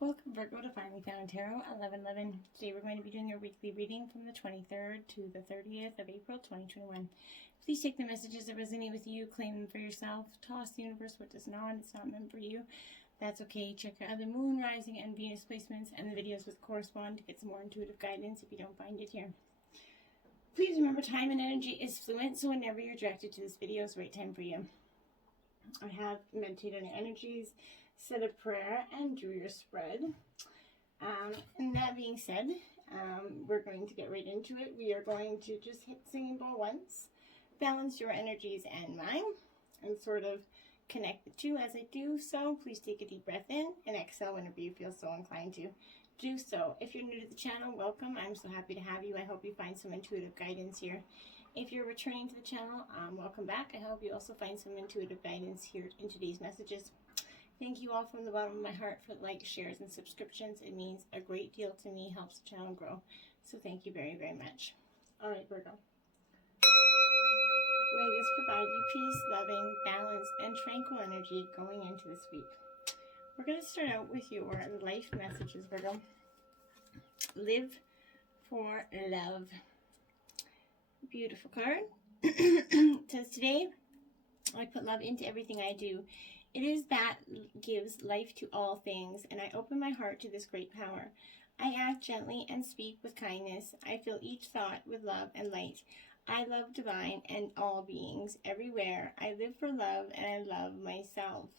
Welcome, Virgo, to Finally Found Tarot 1111. Today we're going to be doing your weekly reading from the 23rd to the 30th of April 2021. Please take the messages that resonate with you, claim them for yourself, toss the universe what does not. It's not meant for you. That's okay. Check your other moon, rising, and Venus placements and the videos which correspond to get some more intuitive guidance if you don't find it here. Please remember, time and energy is fluent, so whenever you're directed to this video is the right time for you. I have meditated on your energies, said a prayer, and drew your spread. And that being said, we're going to get right into it. We are going to just hit singing bowl once, balance your energies and mine, and sort of connect the two as I do so. Please take a deep breath in and exhale whenever you feel so inclined to do so. If you're new to the channel, welcome. I'm so happy to have you. I hope you find some intuitive guidance here. If you're returning to the channel, welcome back. I hope you also find some intuitive guidance here in today's messages. Thank you all from the bottom of my heart for likes, shares, and subscriptions. It means a great deal to me, helps the channel grow. So thank you very, very much. All right, Virgo. May this provide you peace, loving, balance, and tranquil energy going into this week. We're going to start out with your life messages, Virgo. Live for love. Beautiful card. It says, today, I put love into everything I do. It is that gives life to all things, and I open my heart to this great power. I act gently and speak with kindness. I fill each thought with love and light. I love divine and all beings everywhere. I live for love, and I love myself.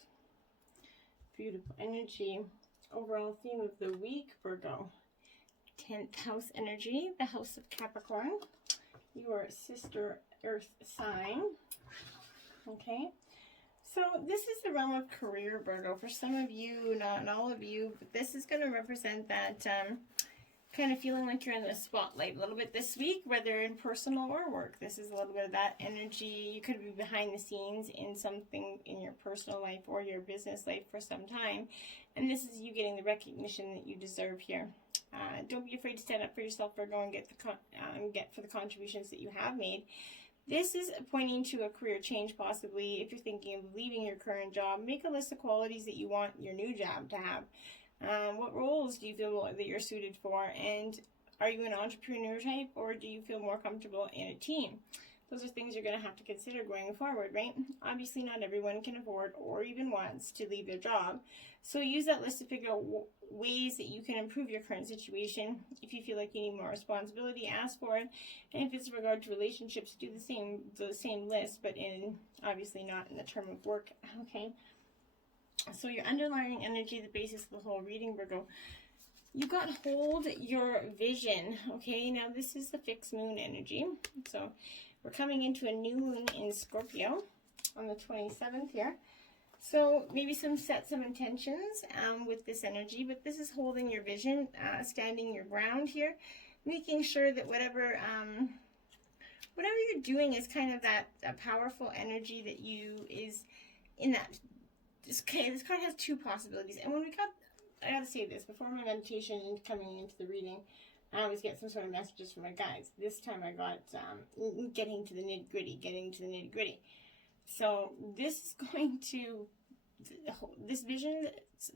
Beautiful energy. Overall theme of the week, Virgo. 10th house energy, the house of Capricorn, your sister earth sign. Okay. So this is the realm of career, Virgo. For some of you, not all of you, but this is going to represent that kind of feeling like you're in the spotlight a little bit this week, whether in personal or work. This is a little bit of that energy. You could be behind the scenes in something in your personal life or your business life for some time. And this is you getting the recognition that you deserve here. Don't be afraid to stand up for yourself, Virgo, and get for the contributions that you have made. This is pointing to a career change, possibly. If you're thinking of leaving your current job, make a list of qualities that you want your new job to have. What roles do you feel that you're suited for? And are you an entrepreneur type, or do you feel more comfortable in a team? Those are things you're going to have to consider going forward, right? Obviously, not everyone can afford or even wants to leave their job. So use that list to figure out ways that you can improve your current situation. If you feel like you need more responsibility, ask for it. And if it's in regard to relationships, do the same list, but obviously not in the term of work. Okay. So your underlying energy, the basis of the whole reading, Virgo. You got hold your vision. Okay. Now this is the fixed moon energy. So we're coming into a new moon in Scorpio on the 27th here. So maybe set some intentions with this energy, but this is holding your vision, standing your ground here, making sure that whatever you're doing is kind of that powerful energy that is in that. This card has two possibilities, and I gotta say this before my meditation and coming into the reading. I always get some sort of messages from my guides. This time I got getting to the nitty-gritty. So this is going to, this vision,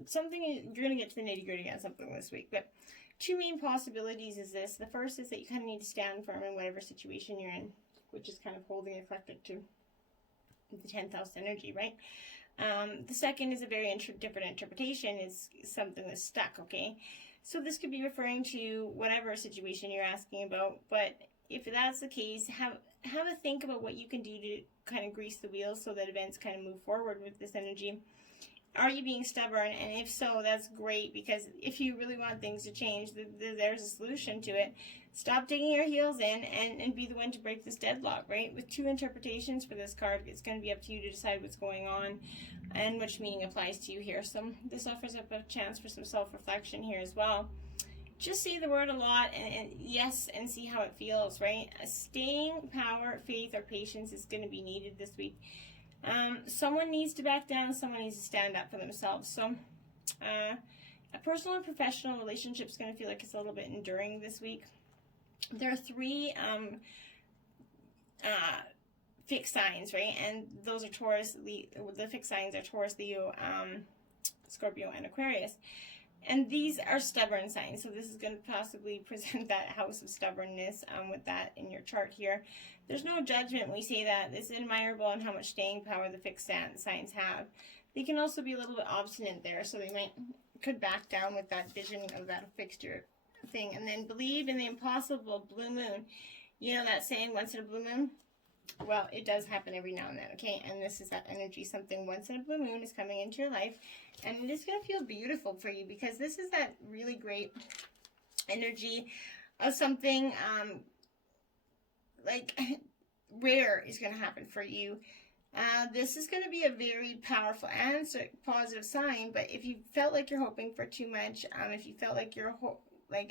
something, you're going to get to the nitty-gritty on something this week. But two main possibilities is this. The first is that you kind of need to stand firm in whatever situation you're in, which is kind of holding eclectic to the 10th house energy, right? The second is a very different interpretation, is something that's stuck, okay? So this could be referring to whatever situation you're asking about, but if that's the case, have a think about what you can do to kind of grease the wheels so that events kind of move forward with this energy. Are you being stubborn? And if so, that's great, because if you really want things to change, there's a solution to it. Stop digging your heels in and be the one to break this deadlock, right? With two interpretations for this card, it's going to be up to you to decide what's going on and which meaning applies to you here. So this offers up a chance for some self-reflection here as well. Just say the word a lot and yes, and see how it feels, right? Staying power, faith, or patience is going to be needed this week. Someone needs to back down, someone needs to stand up for themselves. So a personal and professional relationship is going to feel like it's a little bit enduring this week. There are three fixed signs, right? And those are Taurus. The fixed signs are Taurus, Leo, Scorpio, and Aquarius. And these are stubborn signs, so this is going to possibly present that house of stubbornness with that in your chart here. There's no judgment when we say that. It's admirable in how much staying power the fixed signs have. They can also be a little bit obstinate there, so they could back down with that vision of that fixture thing. And then believe in the impossible blue moon. You know that saying, once in a blue moon? Well, it does happen every now and then, okay? And this is that energy. Something once in a blue moon is coming into your life. And it is going to feel beautiful for you because this is that really great energy of something like rare is going to happen for you. This is going to be a very powerful and positive sign. But if you felt like you're hoping for too much, if you felt like you're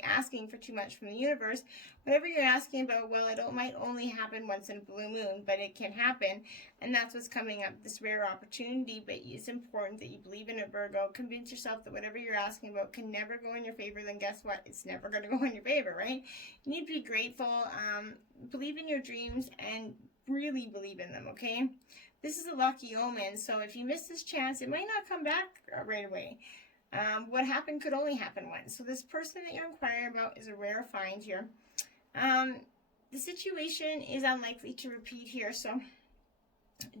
asking for too much from the universe, whatever you're asking about, well, it might only happen once in a blue moon, but it can happen, and that's what's coming up, this rare opportunity. But it's important that you believe in it, Virgo. Convince yourself that whatever you're asking about can never go in your favor. Then guess what? It's never going to go in your favor, right? You need to be grateful, believe in your dreams, and really believe in them, okay? This is a lucky omen, so if you miss this chance, it might not come back right away. What happened could only happen once. So this person that you're inquiring about is a rare find here. The situation is unlikely to repeat here, so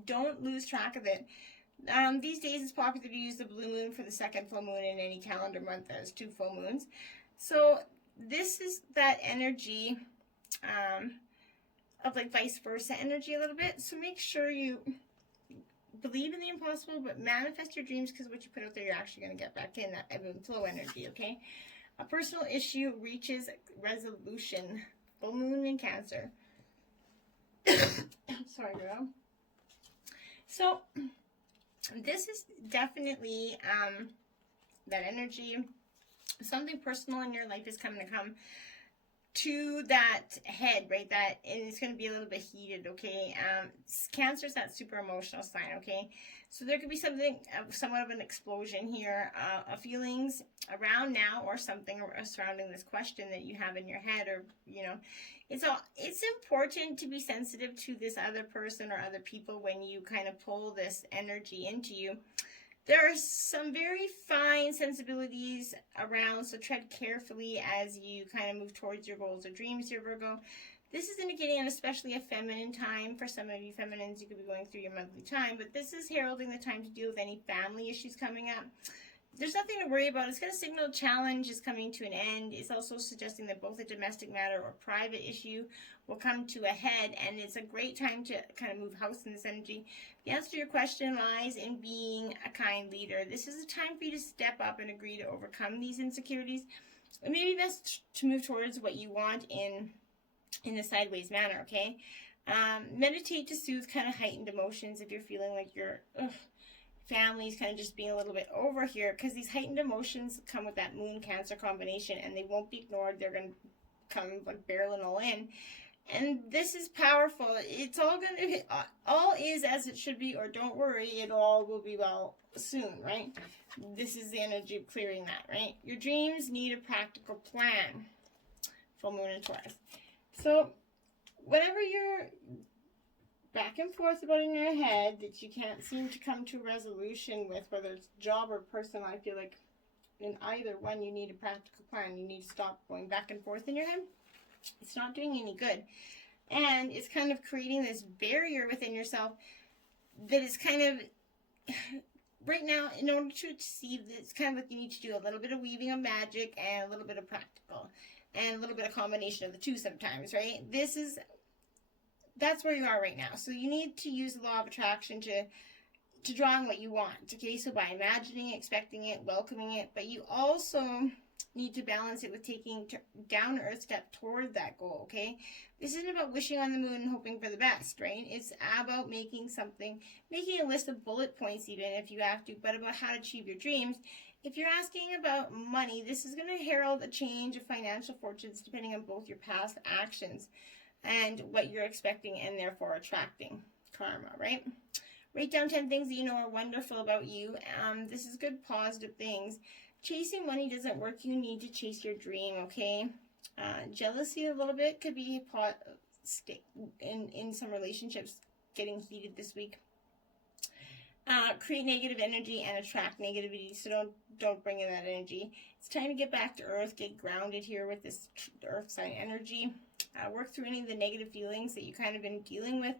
don't lose track of it. These days it's popular to use the blue moon for the second full moon in any calendar month that has 2 full moons. So this is that energy of like vice versa energy a little bit. So make sure you believe in the impossible, but manifest your dreams, because what you put out there, you're actually going to get back in, that ebb and flow energy, okay? A personal issue reaches resolution. Full moon in Cancer. Sorry, girl. So, this is definitely that energy. Something personal in your life is coming to come to that head, right? That, and it's going to be a little bit heated, okay? Cancer is that super emotional sign, okay? So there could be something, somewhat of an explosion here of feelings around now, or something surrounding this question that you have in your head, or, you know, it's important to be sensitive to this other person or other people when you kind of pull this energy into you. There are some very fine sensibilities around, so tread carefully as you kind of move towards your goals or dreams here, Virgo. This is indicating an especially a feminine time. For some of you feminines, you could be going through your monthly time, but this is heralding the time to deal with any family issues coming up. There's nothing to worry about. It's going to signal challenge is coming to an end. It's also suggesting that both a domestic matter or private issue will come to a head, and it's a great time to kind of move house in this energy. The answer to your question lies in being a kind leader. This is a time for you to step up and agree to overcome these insecurities. It may be best to move towards what you want in a sideways manner, okay? Meditate to soothe kind of heightened emotions if you're feeling like your family's kind of just being a little bit over here, because these heightened emotions come with that moon Cancer combination, and they won't be ignored. They're going to come like barreling all in. And this is powerful. It's all going to, all is as it should be, or don't worry, it all will be well soon, right? This is the energy of clearing that, right? Your dreams need a practical plan. Full moon in Taurus. So, whatever you're back and forth about in your head that you can't seem to come to a resolution with, whether it's job or personal, I feel like in either one you need a practical plan. You need to stop going back and forth in your head. It's not doing any good. And it's kind of creating this barrier within yourself that is kind of, right now, in order to achieve this, it's kind of like you need to do a little bit of weaving of magic and a little bit of practical. And a little bit of combination of the two sometimes, right? That's where you are right now. So you need to use the law of attraction to draw on what you want, okay? So by imagining it, expecting it, welcoming it, but you also need to balance it with taking down-to-earth step toward that goal, okay? This isn't about wishing on the moon and hoping for the best, right? It's about making a list of bullet points even if you have to, but about how to achieve your dreams. If you're asking about money, this is going to herald a change of financial fortunes depending on both your past actions and what you're expecting and therefore attracting karma, right? Write down 10 things that you know are wonderful about you. This is good, positive things. Chasing money doesn't work. You need to chase your dream, okay? Jealousy a little bit could be in some relationships getting heated this week. create negative energy and attract negativity, so don't bring in that energy. It's time to get back to earth, get grounded here with this earth sign energy. Work through any of the negative feelings that you kind of been dealing with,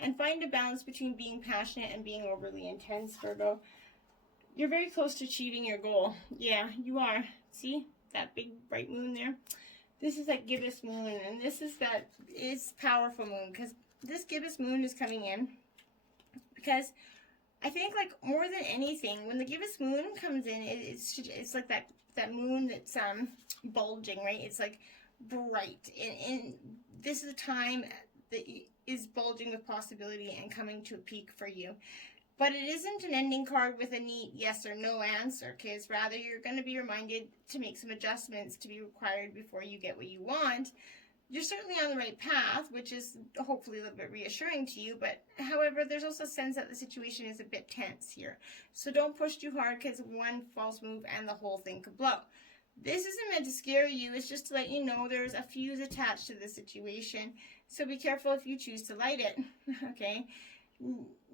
and find a balance between being passionate and being overly intense, Virgo. You're very close to achieving your goal. Yeah, you are. See that big bright moon there? This is that gibbous moon, and this is that is powerful moon, because this gibbous moon is coming in because I think, like, more than anything, when the gibbous moon comes in, it's like that moon that's bulging, right? It's like bright, and this is a time that is bulging with possibility and coming to a peak for you. But it isn't an ending card with a neat yes or no answer, kids. Rather, you're going to be reminded to make some adjustments to be required before you get what you want. You're certainly on the right path, which is hopefully a little bit reassuring to you. But however, there's also a sense that the situation is a bit tense here. So don't push too hard, because one false move and the whole thing could blow. This isn't meant to scare you. It's just to let you know there's a fuse attached to the situation. So be careful if you choose to light it, okay?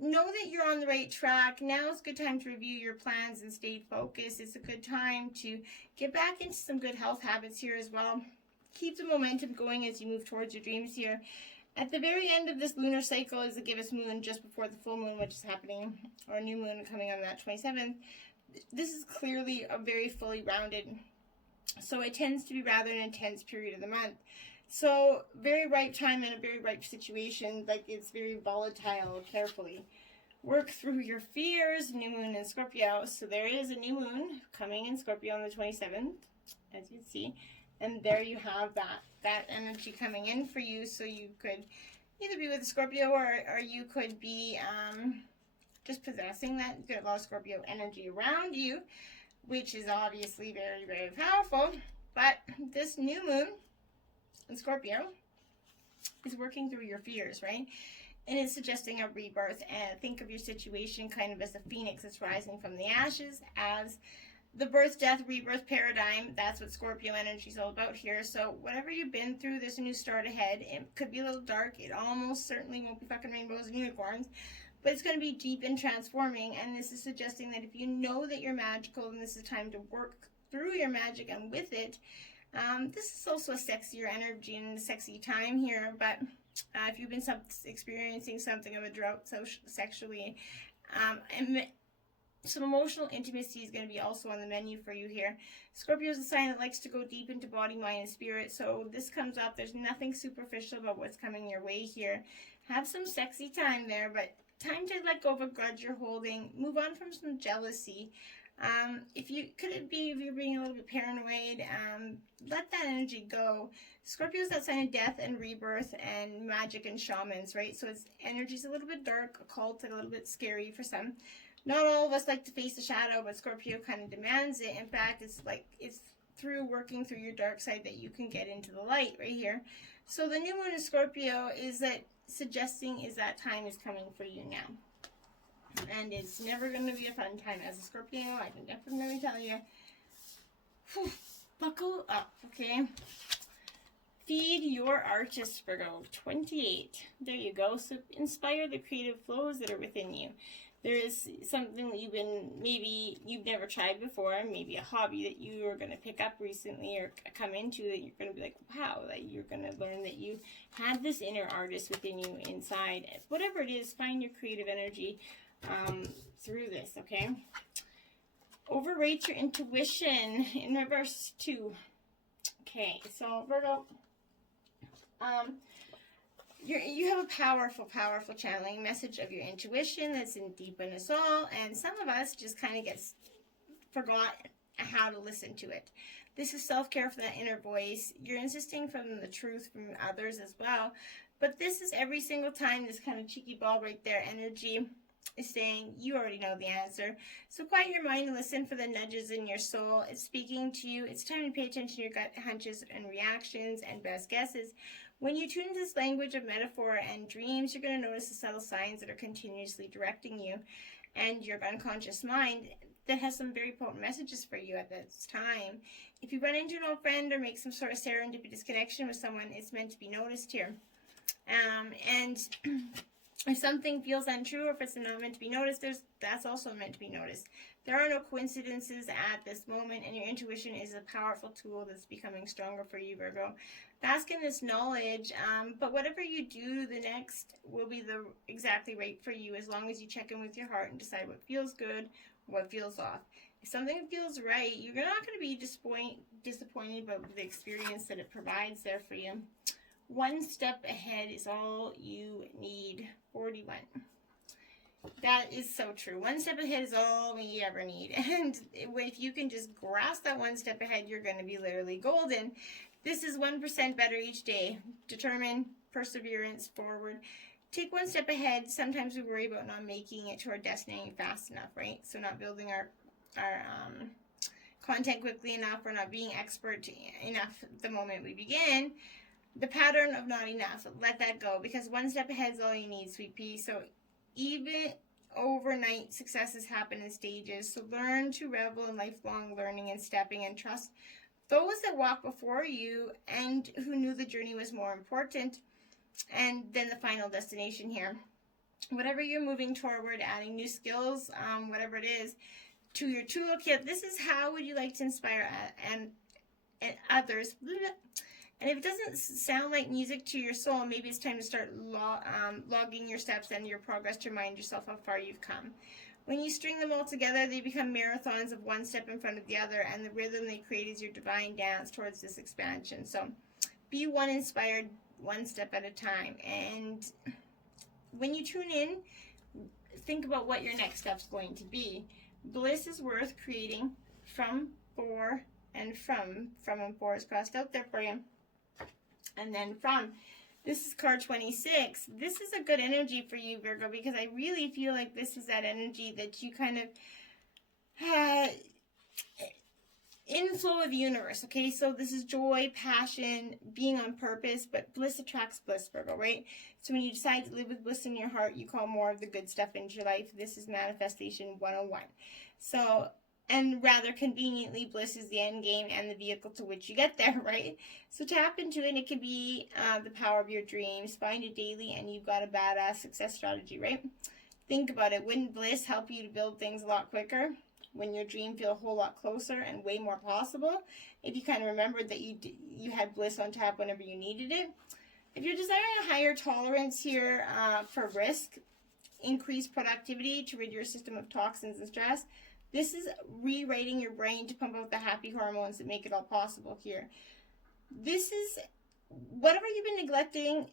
Know that you're on the right track. Now is a good time to review your plans and stay focused. It's a good time to get back into some good health habits here as well. Keep the momentum going as you move towards your dreams here. At the very end of this lunar cycle is the gibbous moon just before the full moon, which is happening, or a new moon coming on that 27th. This is clearly a very fully rounded, so it tends to be rather an intense period of the month. So very ripe time and a very ripe situation, like it's very volatile. Carefully work through your fears. New moon in Scorpio, so there is a new moon coming in Scorpio on the 27th, as you can see, and there you have that energy coming in for you. So you could either be with a Scorpio, or you could be just possessing that. You get a lot of Scorpio energy around you, which is obviously very, very powerful. But this new moon in Scorpio is working through your fears, right? And it's suggesting a rebirth. And think of your situation kind of as a phoenix that's rising from the ashes, as the birth, death, rebirth paradigm. That's what Scorpio energy is all about here. So whatever you've been through, there's a new start ahead. It could be a little dark. It almost certainly won't be fucking rainbows and unicorns, but it's going to be deep and transforming. And this is suggesting that if you know that you're magical, then this is time to work through your magic and with it. This is also a sexier energy and a sexy time here, but if you've been experiencing something of a drought sexually, and some emotional intimacy is going to be also on the menu for you here. Scorpio is a sign that likes to go deep into body, mind, and spirit, so this comes up. There's nothing superficial about what's coming your way here. Have some sexy time there, but time to let go of a grudge you're holding. Move on from some jealousy. If you're being a little bit paranoid, let that energy go. Scorpio is that sign of death and rebirth and magic and shamans, right? So its energy's a little bit dark, occult, a little bit scary for some. Not all of us like to face the shadow, but Scorpio kind of demands it. In fact, it's through working through your dark side that you can get into the light right here. So the new moon in Scorpio is that that time is coming for you now. And it's never going to be a fun time as a Scorpio, I can definitely tell you. Whew, buckle up, okay? Feed your artist, Virgo. 28. There you go. So inspire the creative flows that are within you. There is something that maybe you've never tried before, maybe a hobby that you are going to pick up recently or come into that you're going to be like, wow, that you're going to learn that you had this inner artist within you inside. Whatever it is, find your creative energy through this, okay? Overrate your intuition in reverse too. Okay, so Virgo, you have a powerful, powerful channeling message of your intuition that's in deep in us all, and some of us just kind of forgot how to listen to it. This is self-care for that inner voice. You're insisting from the truth from others as well, but this is every single time this kind of cheeky ball right there energy is saying you already know the answer. So quiet your mind and listen for the nudges in your soul. It's speaking to you. It's time to pay attention to your gut hunches and reactions and best guesses. When you tune into this language of metaphor and dreams, you're going to notice the subtle signs that are continuously directing you and your unconscious mind that has some very potent messages for you at this time. If you run into an old friend or make some sort of serendipitous connection with someone, it's meant to be noticed here. And If something feels untrue, or if it's not meant to be noticed, that's also meant to be noticed. There are no coincidences at this moment, and your intuition is a powerful tool that's becoming stronger for you, Virgo. Bask in this knowledge, but whatever you do, the next will be the exactly right for you, as long as you check in with your heart and decide what feels good, what feels off. If something feels right, you're not going to be disappointed by the experience that it provides there for you. One step ahead is all you need. 41. That is so true. One step ahead is all we ever need. And if you can just grasp that one step ahead, you're going to be literally golden. This is 1% better each day. Determined, perseverance, forward. Take one step ahead. Sometimes we worry about not making it to our destination fast enough, right? So not building our content quickly enough, or not being expert enough the moment we begin. The pattern of not enough. Let that go, because one step ahead is all you need, sweet pea. So even overnight successes happen in stages. So learn to revel in lifelong learning and stepping, and trust those that walk before you and who knew the journey was more important, and then the final destination here. Whatever you're moving toward, adding new skills, whatever it is, to your toolkit. This is how would you like to inspire and others. And if it doesn't sound like music to your soul, maybe it's time to start logging your steps and your progress to remind yourself how far you've come. When you string them all together, they become marathons of one step in front of the other, and the rhythm they create is your divine dance towards this expansion. So be one inspired, one step at a time. And when you tune in, think about what your next step's going to be. Bliss is worth creating from, for, and from and for is crossed out there for you. And then from. This is card 26. This is a good energy for you, Virgo, because I really feel like this is that energy that you kind of inflow of the universe, okay? So this is joy, passion, being on purpose, but bliss attracts bliss, Virgo, right? So when you decide to live with bliss in your heart, you call more of the good stuff into your life. This is manifestation 101. So, and rather conveniently, bliss is the end game and the vehicle to which you get there, right? So tap into it, and it can be the power of your dreams. Find it daily, and you've got a badass success strategy, right? Think about it. Wouldn't bliss help you to build things a lot quicker? When your dream feel a whole lot closer and way more possible? If you kind of remembered that you had bliss on tap whenever you needed it. If you're desiring a higher tolerance here for risk, increase productivity to rid your system of toxins and stress. This is rewriting your brain to pump out the happy hormones that make it all possible here. This is whatever you've been neglecting,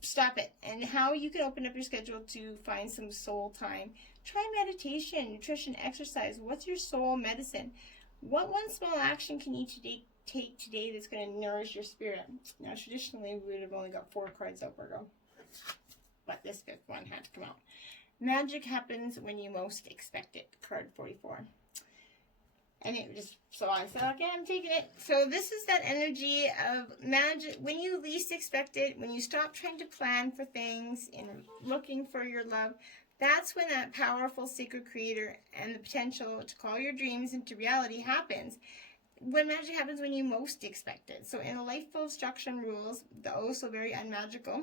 stop it. And how you can open up your schedule to find some soul time. Try meditation, nutrition, exercise. What's your soul medicine? What one small action can you take today that's going to nourish your spirit? Now, traditionally, we would have only got 4 cards out, Virgo. But this 5th one had to come out. Magic happens when you most expect it. Card 44. And it just, so I said, okay, I'm taking it. So this is that energy of magic. When you least expect it, when you stop trying to plan for things and looking for your love, that's when that powerful sacred creator and the potential to call your dreams into reality happens. When magic happens when you most expect it. So in a life full of structure and rules, the oh so very unmagical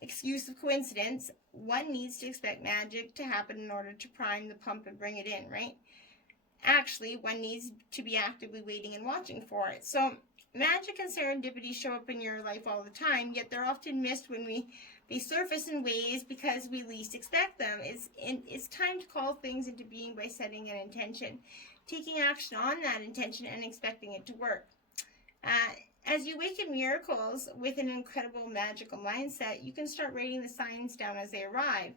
excuse of coincidence, one needs to expect magic to happen in order to prime the pump and bring it in, right? Actually, one needs to be actively waiting and watching for it. So magic and serendipity show up in your life all the time, yet they're often missed when they surface in ways because we least expect them. It's time to call things into being by setting an intention, taking action on that intention, and expecting it to work. As you awaken miracles with an incredible magical mindset, you can start writing the signs down as they arrive.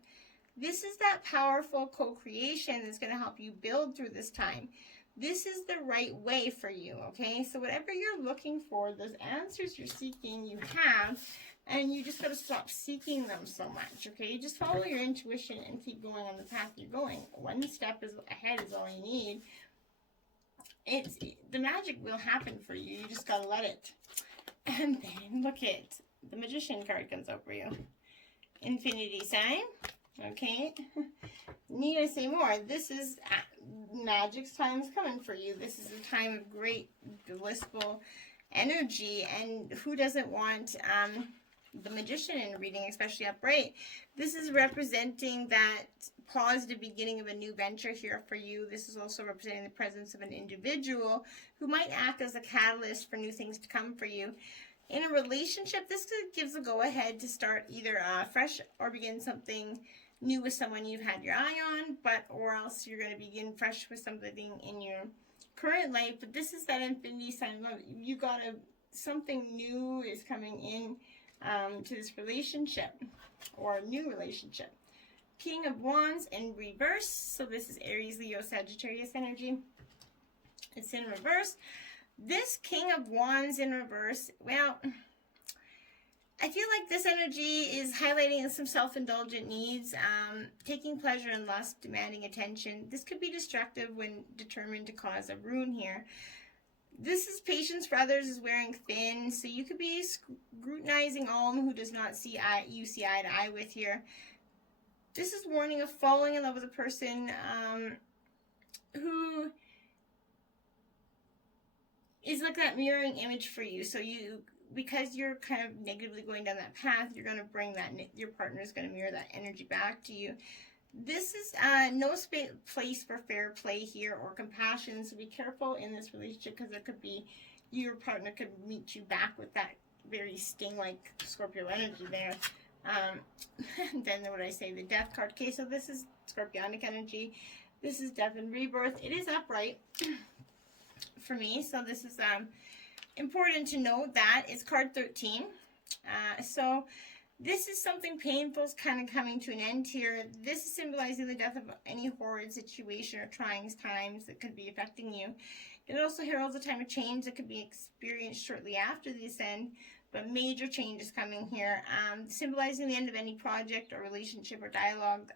This is that powerful co-creation that's going to help you build through this time. This is the right way for you, okay? So whatever you're looking for, those answers you're seeking, you have, and you just got to stop seeking them so much, okay? Just follow your intuition and keep going on the path you're going. One step ahead is all you need. The magic will happen for you. You just got to let it. And then look at the Magician card comes out for you. Infinity sign. Okay. Need I say more? This is magic's time is coming for you. This is a time of great blissful energy. And who doesn't want the Magician in a reading, especially upright. This is representing that positive beginning of a new venture here for you. This is also representing the presence of an individual who might act as a catalyst for new things to come for you. In a relationship, this gives a go-ahead to start either fresh or begin something new with someone you've had your eye on, or else you're going to begin fresh with something in your current life. But this is that infinity sign love. You got something new is coming in to this relationship or new relationship. King of Wands in reverse. So this is Aries, Leo, Sagittarius energy. It's in reverse. This King of Wands in reverse, well, I feel like this energy is highlighting some self-indulgent needs, taking pleasure in lust, demanding attention. This could be destructive when determined to cause a ruin here. This is patience for others is wearing thin, so you could be scrutinizing all who does not see you see eye to eye with here. This is warning of falling in love with a person who is like that mirroring image for you. So because you're kind of negatively going down that path, you're going to bring that, your partner is going to mirror that energy back to you. This is no place for fair play here or compassion, so be careful in this relationship, because it could be your partner could meet you back with that very sting-like Scorpio energy there. Then what I say, the Death card. Okay, so this is Scorpionic energy. This is Death and Rebirth. It is upright for me, so this is important to note that it's card 13. So this is something painful is kind of coming to an end here. This is symbolizing the death of any horrid situation or trying times that could be affecting you. It also heralds a time of change that could be experienced shortly after this end, but major change is coming here, symbolizing the end of any project or relationship or dialogue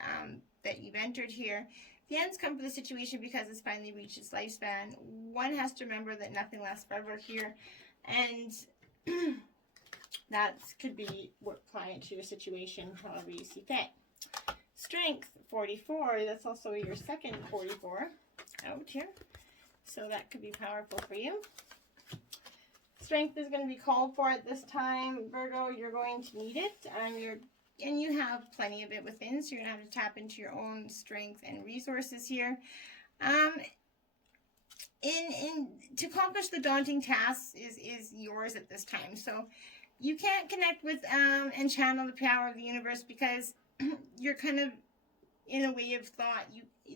that you've entered here. The ends come for the situation because it's finally reached its lifespan. One has to remember that nothing lasts forever here, and that could be what apply to your situation however you see fit. Strength 44, that's also your second 44 out here, so that could be powerful for you. Strength is going to be called for at this time, Virgo. You're going to need it, and you have plenty of it within, so you're going to have to tap into your own strength and resources here. To accomplish the daunting tasks is yours at this time. So you can't connect with and channel the power of the universe because you're kind of in a way of thought.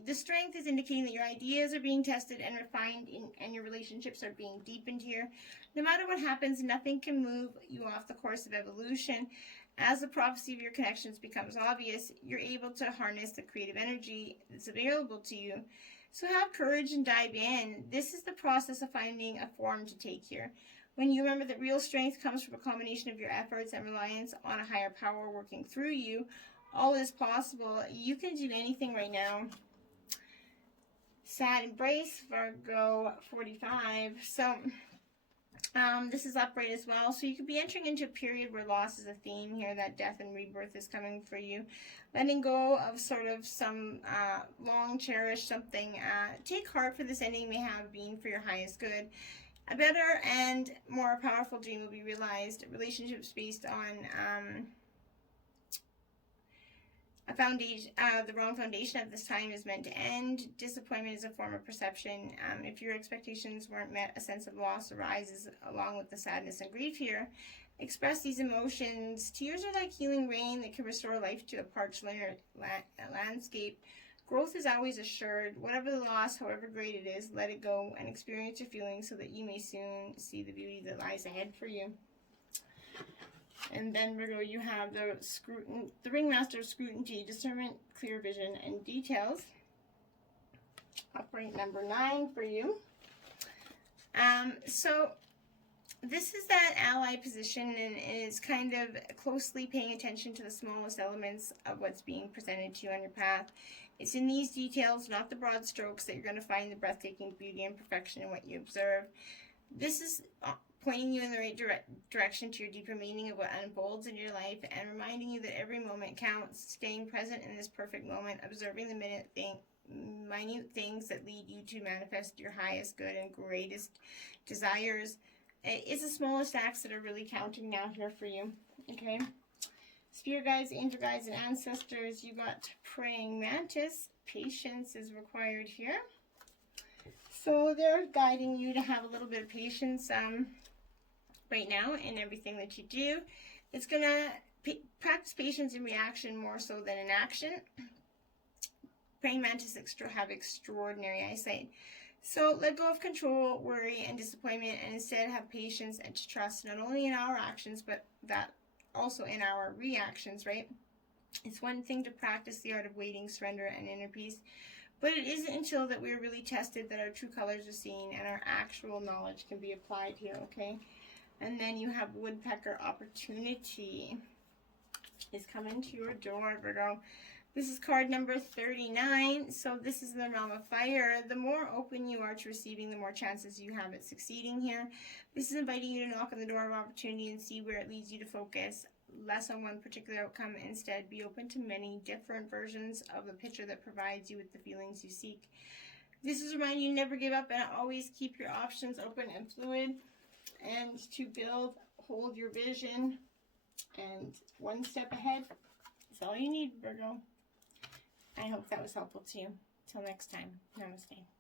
The strength is indicating that your ideas are being tested and refined, and your relationships are being deepened here. No matter what happens, nothing can move you off the course of evolution. As the prophecy of your connections becomes obvious, you're able to harness the creative energy that's available to you. So have courage and dive in. This is the process of finding a form to take here. When you remember that real strength comes from a combination of your efforts and reliance on a higher power working through you, all is possible. You can do anything right now. Sad embrace, Virgo 45. So this is upright as well. So you could be entering into a period where loss is a theme here, that death and rebirth is coming for you. Letting go of sort of some long cherished something. Take heart, for this ending may have been for your highest good. A better and more powerful dream will be realized. Relationships based on a foundation, the wrong foundation at this time is meant to end. Disappointment is a form of perception. If your expectations weren't met, a sense of loss arises along with the sadness and grief here. Express these emotions. Tears are like healing rain that can restore life to a parched landscape. Growth is always assured. Whatever the loss, however great it is, let it go and experience your feelings so that you may soon see the beauty that lies ahead for you. And then, Virgo, you have the Ringmaster of Scrutiny, Discernment, Clear Vision, and Details. Upright number 9 for you. So this is that ally position and is kind of closely paying attention to the smallest elements of what's being presented to you on your path. It's in these details, not the broad strokes, that you're going to find the breathtaking beauty and perfection in what you observe. This is pointing you in the right direction to your deeper meaning of what unfolds in your life, and reminding you that every moment counts. Staying present in this perfect moment, observing the minute things that lead you to manifest your highest good and greatest desires. it's the smallest acts that are really counting now here for you, okay? Spirit guides, angel guides, and ancestors, you got praying mantis. Patience is required here. So they're guiding you to have a little bit of patience right now in everything that you do. It's going to practice patience in reaction more so than in action. Praying mantis have extraordinary eyesight. So let go of control, worry, and disappointment, and instead have patience and to trust not only in our actions, but that also in our reactions, right? It's one thing to practice the art of waiting, surrender, and inner peace, but it isn't until that we're really tested that our true colors are seen and our actual knowledge can be applied here, okay? And then you have woodpecker opportunity is coming to your door, Virgo. This is card number 39, so this is the realm of fire. The more open you are to receiving, the more chances you have at succeeding here. This is inviting you to knock on the door of opportunity and see where it leads you to focus less on one particular outcome. Instead, be open to many different versions of the picture that provides you with the feelings you seek. This is reminding you to never give up and always keep your options open and fluid, and to build, hold your vision, and one step ahead is all you need, Virgo. I hope that was helpful to you. Till next time, namaste.